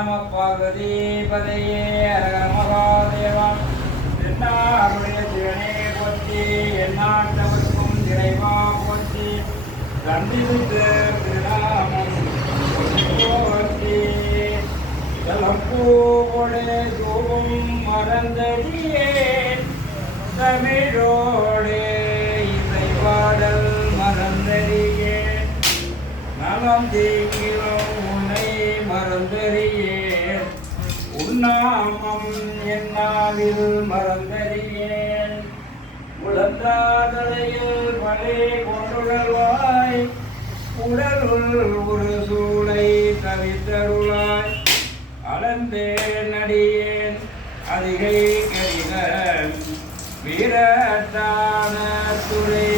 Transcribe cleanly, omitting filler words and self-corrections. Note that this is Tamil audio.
நம பார்வதி பதையே மகாதேவா என்னாருடைய சிவனே போற்றி எந்நாட்டவர்க்கும் இறைவா போற்றி தந்திருத்த திருநாமம் போற்றி தலப்பூவோடு தூவும் மறந்தடியே தமிழோடு இசைவாடல் மறந்தறியே நலம் தீங்கிலும் உன்னை மறந்தறியேன் உன்னாமம் என்னாவில் மறந்தறியேன் உடந்தாதலையில் மழை கொண்டுழல்வாய் உடலுள் ஒரு சூளை தவித்தருளாய் அளந்தேன் அடியேன் அதிகை கரிக வீரத்தான துறை